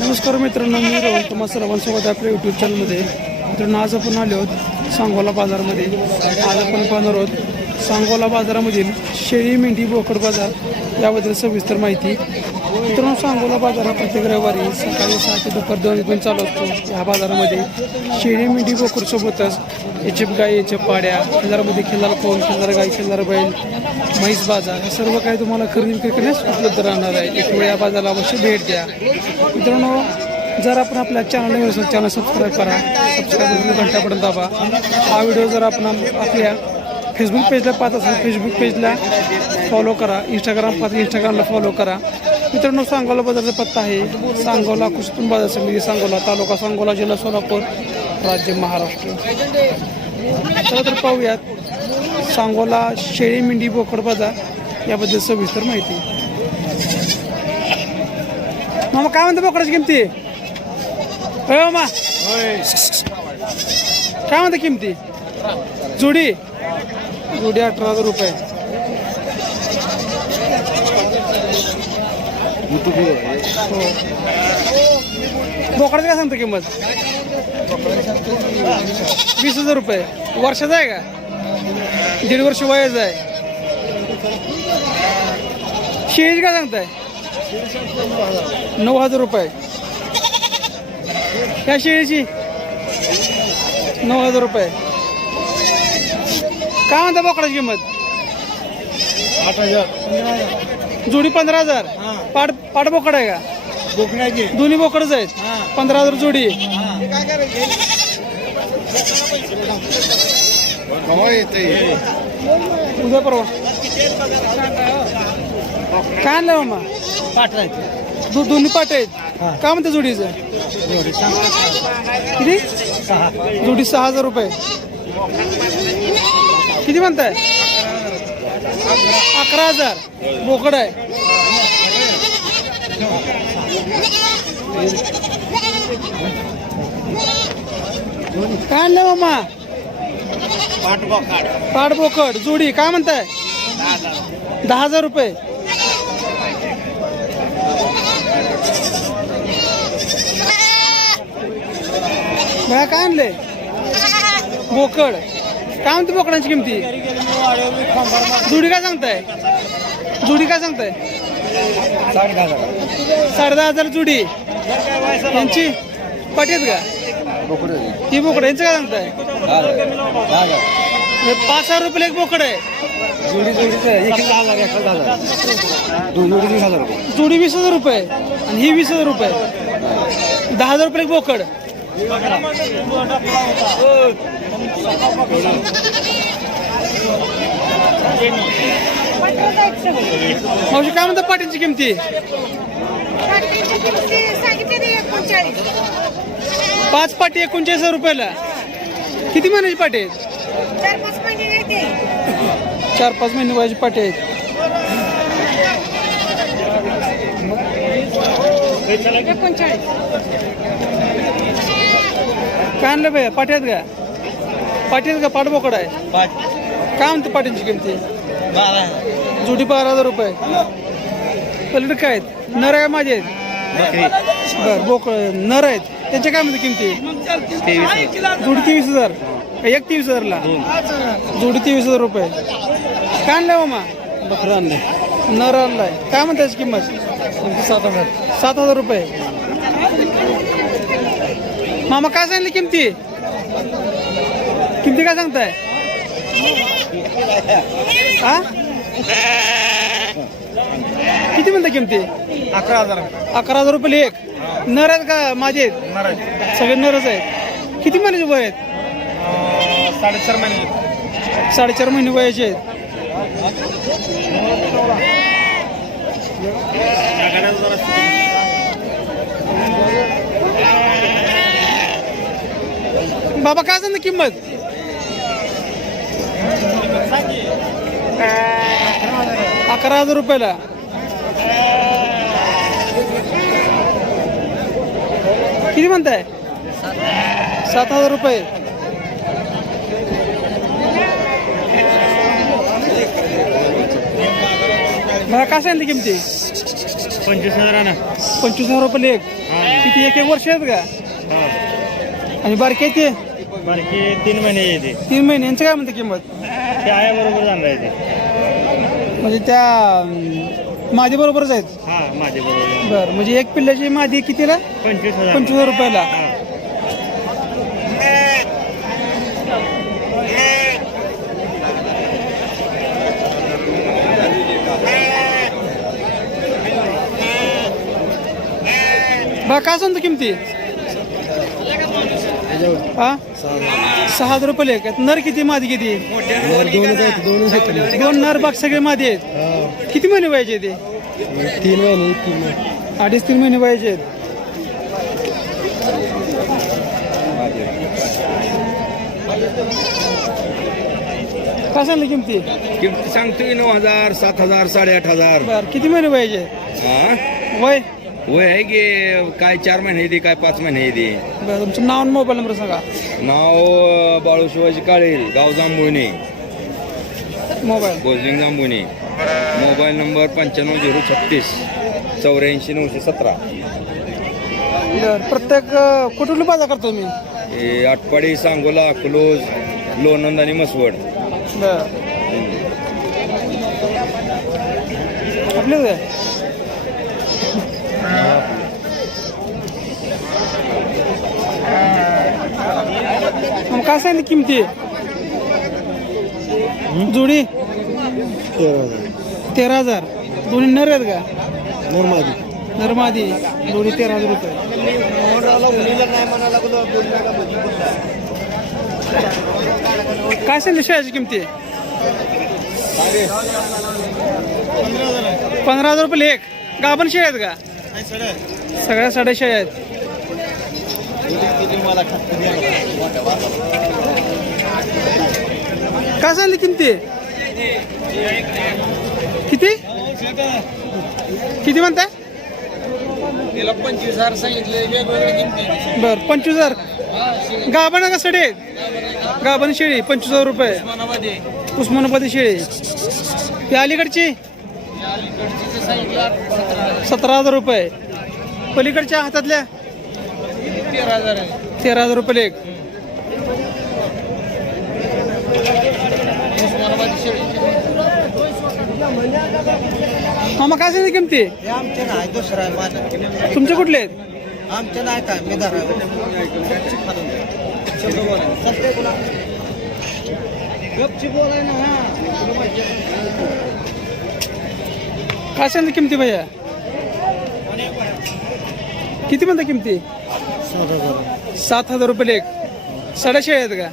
नमस्कार मित्रांनो मी रोहन तुम्हा सर्वांसोबत आपल्या यूट्यूब चॅनलमध्ये मित्रांनो आज आपण आलो आहोत सांगोला बाजारमध्ये. आज आपण पाहणार आहोत सांगोला बाजारामधील शेळी मेंढी बोकड बाजार. याबद्दल सविस्तर माहिती मित्रांनो सांगोला बाजार हा प्रत्येक रविवारी सकाळी सहा ते दुपार दोन पण चालू असतो. ह्या बाजारामध्ये शेळी मेंढी बोकरसोबतच याचेप गाय याच्या पाड्या खिल्लारमध्ये खिल्लार कोण खिल्लार गाय खिल्लार बैल म्हैस बाजार हे सर्व काही तुम्हाला खरेदी विक्री करण्यास उपलब्ध राहणार आहे. एक या बाजाराला अवश्य भेट द्या. मित्रांनो जर आपण आपल्या चॅनल नसेल चॅनल सबस्क्राईब करा. सबस्क्राईब घंटापर्यंत दाबा. हा व्हिडिओ जर आपण आपल्या फेसबुक पेजला पाहत असाल फेसबुक पेजला फॉलो करा. इंस्टाग्राम पाहत इंस्टाग्रामला फॉलो करा. मित्रांनो सांगोला बाजारचा पत्ता आहे. सांगोला कुस्पून बाजार समिती सांगोला तालुका सांगोला जिल्हा सोलापूर राज्य महाराष्ट्र. चला तर पाहूयात. सांगोला शेळी मेंढी बोकड बाजार याबद्दल सविस्तर माहिती. मामा काय म्हणते बोकडाची किमती? होय मामा. काय म्हणते किमती? जुडी. जुडी अठरा हजार रुपये. बोकडाची काय सांगतो किंमत? वीस हजार रुपये. वर्षाचा आहे का? दीड वर्ष वयाचं आहे. शेळीची काय सांगताय? नऊ हजार रुपये. ह्या शेळीची? नऊ हजार रुपये. काय म्हणता बोकडाची किंमत? आठ हजार. जोडी पंधरा हजार. पाड पाड बोकड आहे का? दोन्ही बोकडच आहेत. पंधरा हजार जोडी. उद्या परवा. काय आणलं मामा? पाठवायचे दो दोन्ही पाट आहेत. काय म्हणते जोडीचं? किती? सहा. जोडी सहा हजार रुपये. किती म्हणताय? अकरा हजार. बोकड आहे. काय आणलं मामा? पाठ पाट बोकड. जोडी काय म्हणताय? दहा हजार रुपये. बाया काय आणले बोकड. काय म्हणते बोकडांची किमती? जुडी काय सांगताय? जुडी काय सांगताय? साडे दहा हजार जुडी. यांची पाठीत का? ही ती बोकड यांचं काय सांगताय? हे पाच हजार रुपये एक बोकड आहे. जुडी वीस हजार रुपये. आणि ही वीस हजार रुपये. दहा हजार रुपये एक बोकड. मावशी काय म्हणतात पाटीलची किमती? पाच पाटी एकोणचाळीस हजार रुपयाला. किती महिन्याची पाटी आहेत? चार पाच महिने येते चार पाच महिने वयाची पाटी आहेत. एकोणचाळीस. काय आणलं भैया पाटी आहेत का? आहेत का? पाट बोकड आहे. पाच काय म्हणते पाटीलची किमती? जोडी बारा हजार रुपये. पलीकडे काय आहेत? नर आहे माझे. आहेत बकरी. बर बोक नर आहेत. त्यांच्या काय म्हणते किमती? जोडी तेवीस हजार. एक तेवीस हजारला. जोडी तेवीस हजार रुपये. काय आणलं मामा? बकरं आणले नर आणलाय. काय म्हणते त्याची किंमत? सात हजार. सात हजार रुपये. मामा काय सांगितली किमती? किमती काय सांगताय? हा? किती म्हणता किमती? अकरा हजार. अकरा हजार रुपये एक नर आहेत का माझे आहेत? सगळे नरच आहेत. किती महिन्याचे वय आहेत? साडेचार महिने. साडेचार महिने वयाचे आहेत. बाबा काय सांगता किंमत? अकरा हजार रुपयाला. किती म्हणताय? सात हजार रुपये. बघा काय सांगितली किमती? पंचवीस हजार पंचवीस हजार रुपये एक किती एक एक वर्ष आहेत का? आणि बारके ते? बारकी तीन महिने येते. तीन महिने. यांचं काय म्हणते किंमत? ते आहे बरोबर जाणार आहे ते. म्हणजे त्या मादी बरोबरच आहेत. हा माझे बरोबर. बरं म्हणजे एक पिल्ल्याची मादी कितीला? पंचवीस हजार. पंचवीस रुपयाला. बा काय सांगतो किमती? हा? सहा हजार रुपये एक आहेत. नर किती मादी किती? दोन नर बाग सगळे मादी आहेत. किती महिने पाहिजे ते? तीन महिने तीन महिने. अडीच तीन महिने पाहिजे आहेत. काय सांगलं किमती? किमती सांगतोय नऊ हजार सात हजार साडेआठ हजार. बर किती महिने पाहिजे हा? वय? वय आहे की काय चार महिने येते काय पाच महिने येते? बरं तुमचं नाव आणि मोबाईल नंबर सांगा. नाव अं, बाळू शिवाजी काळेल गाव जांभुणी मोबाईल. गोजलिंग जांभुणी मोबाईल नंबर पंच्याण्णव झिरो छत्तीस चौऱ्याऐंशी नऊशे सतरा. बरं प्रत्येक अं, कुठून बाजार करतो मी हे आटपाडी सांगोला क्लोज लोणंद आणि मसवड बर. आपले काय सांगितली किमती? जोडी? तेरा हजार. दोन्ही नर आहेत का? नरमादी. जोडी तेरा हजार रुपये. काय सांगितलं शेळ्याची किमती? पंधरा हजार. रुपये एक गाभण शेळ्या आहेत का सगळ्या साड्या शेळ्या आहेत काय सांगली किमती? किती? किती म्हणताय? बर पंचवीस हजार. गाभण का सडे गाभण शेळी पंचवीस हजार रुपये. उस्मानाबादी. शेळी. ती अलीकडची? सतरा हजार रुपये. पलीकडच्या हातातल्या? तेरा हजार रुपये एक. मामा काय सांगितली किमती? आमचे नाही दुसरा आहे माझा. तुमचे कुठले आहेत? आमचे नाही काय मी धरा. गपची बोलाय ना हा काय सांगितली किमती भैया? किती म्हणता किमती? सात हजार रुपये लेख. साडेशे आहेत का?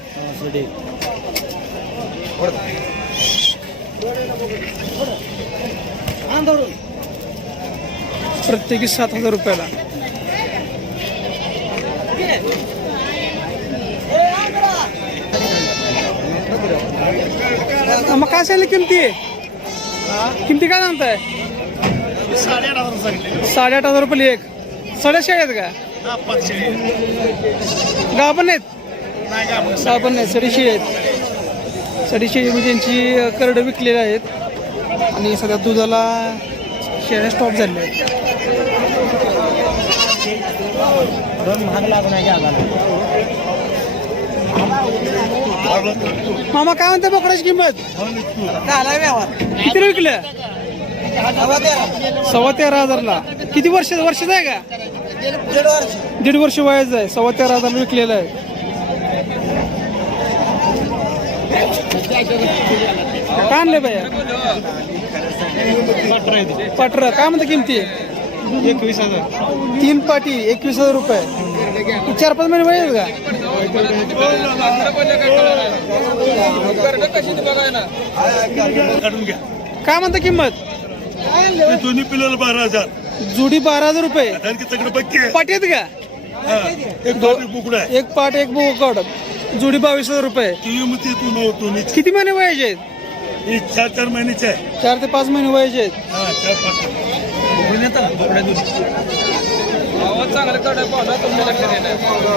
प्रत्येकी सात हजार रुपयाला. मग काय सांगितलं किमती? किमती काय सांगताय? साडेआठ हजार रुपये एक साडेशे आहेत का? गाभण आहेत. गाभण आहेत सडीशे आहेत. सडीशे म्हणजे त्यांची करडं विकलेली आहेत. आणि सध्या दुधाला शेळ्या स्टॉप झाले आहेत. मामा काय म्हणते बोकडाची किंमत? किती विकल्या सव्वा तेरा हजारला. किती वर्ष वर्षाचा आहे का? दीड वर्ष वयाचं आहे. सव्वा तेरा हजार विकलेलं आहे. काय आणलं भैया पाटर. काय म्हणता किमती? एकवीस हजार. तीन पाटी एकवीस हजार रुपये. चार पाच महिने वय का? काढून घ्या. काय म्हणता किंमत? दोन्ही पिल्लाला बारा हजार. जुडी बारा हजार रुपये. कारण की का? एक पाट एक बोकड जुडी बावीस हजार रुपये. किती महिने वयाचे आहेत? चार चार महिन्याची आहे. चार ते पाच महिने वयाचे आहेत. हा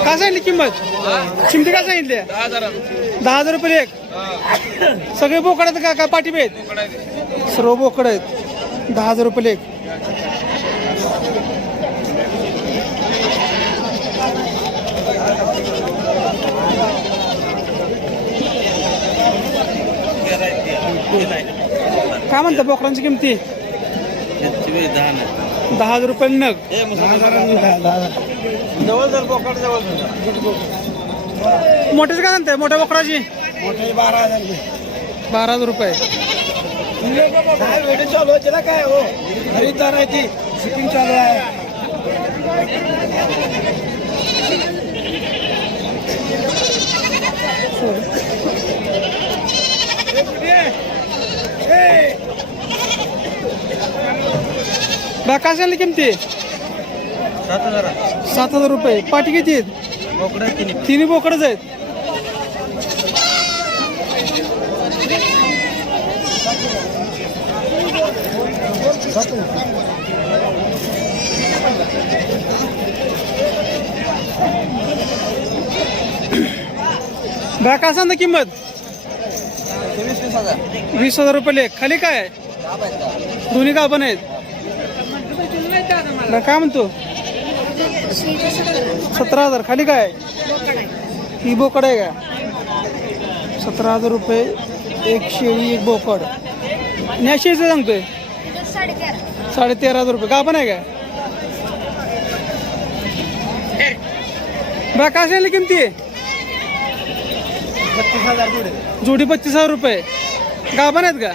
काय सांगितली किंमत? किमती काय सांगितली? दहा हजार. रुपये एक. सगळे बोकड आहेत का? काय पाठी आहेत. सर्व बोकड आहेत. दहा हजार रुपये एक. काय म्हणता बोकडांची किमती? दहा हजार रुपये नग. जवळ जर बोकड जवळ मोठेच काय म्हणताय? मोठ्या बोकडाची? मोठे बारा हजार बारा हजार रुपये. काय चालू आहे त्याला काय हो? खरीददार आहे ती. शिपिंग चालू आहे बा काय सांगली किमती? सात हजार सात हजार रुपये. पाठी किती आहेत? बोकडं तिन्ही तिन्ही बोकडच आहेत. बा काय सांगता किंमत? वीस हजार. रुपये लेख. खाली काय? आहे दोन्ही का पण आहेत बरं, काय म्हणतो? सतरा हजार खाली काय? ही बोकड आहे का? सतरा हजार रुपये एक शेळी एक बोकड. आणि या शेळीचं सांगतोय? साडेतेरा साडे तेरा हजार रुपये. का पण आहे का? बा काय सांगितलं किमती? आहे जोडी. पस्तीस हजार रुपये. गाभण आहेत का?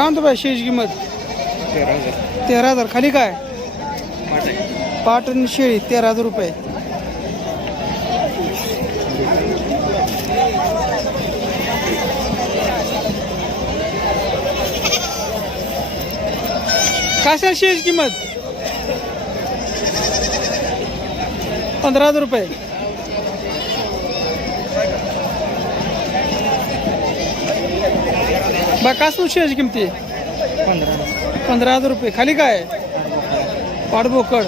काय म्हणतो बाय शेळीची किंमत तेरा हजार. खाली काय? पाट आणि शेळी तेरा हजार रुपये. काय सांग शेळीची किंमत पंधरा हजार रुपये. बा काय शेळीची किमती? पंधरा पंधरा हजार रुपये. खाली काय? पाडबोकड.